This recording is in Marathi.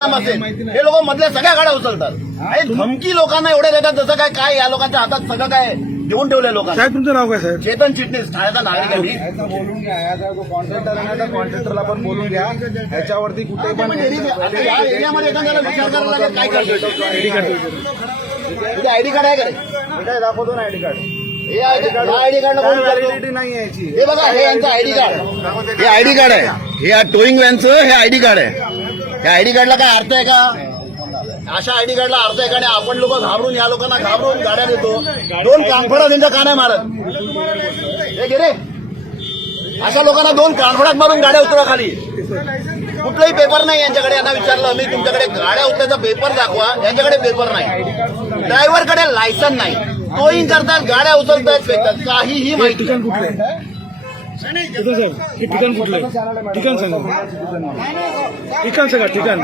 असेल हे लोक मधल्या सगळ्या गाड्या उचलतात आणि धमकी लोकांना एवढे देतात जसं काय या लोकांच्या हातात सगळं काय देऊन ठेवलंय लोकांना. साहेब तुमचं नाव काय साहेब? चेतन चिटणीस ठाण्याचा नागरिक आहे मी. बोलून घ्या, याचा जो कॉन्ट्रॅक्टर आहे ना त्या कॉन्ट्रॅक्टरला पण बोलून घ्या. ह्याच्यावरती कुठे पण आता या एरियामध्ये एखाद्याला विचार करायला लागेल काय करतो. आयडी कार्ड आहे का रे? काय दाखवतो ना आयडी कार्ड. हे आयडी कार्डला कोण विचारतो? व्हॅलिडिटी नाही याची. हे बघा हे यांचं आयडी कार्ड, हे आयडी कार्ड आहे. हे टोईंग व्हॅनचं हे आयडी कार्ड आहे. या आयडी कार्डला काय अर्थ आहे का? अशा आयडी कार्डला अर्थ आहे का? आणि आपण लोक घाबरून या लोकांना घाबरून गाड्या देतो. दोन कानफडा त्यांच्या का नाही मारत? हे घे रे, अशा लोकांना दोन कानफडात मारून गाड्या उतरा खाली. कुठलाही पेपर नाही यांच्याकडे. यांना विचारलं मी तुमच्याकडे गाड्या उतरायचा पेपर दाखवा, यांच्याकडे पेपर नाही. ड्रायव्हरकडे लायसन नाही. टोईंग करतात, गाड्या उचलतात, फेकतात, काहीही माहिती ठिकाण कुठलं आहे? साहेब हे ठिकाण कुठलं आहे? ठिकाण सांगा, ठिकाण सांगा. ठिकाण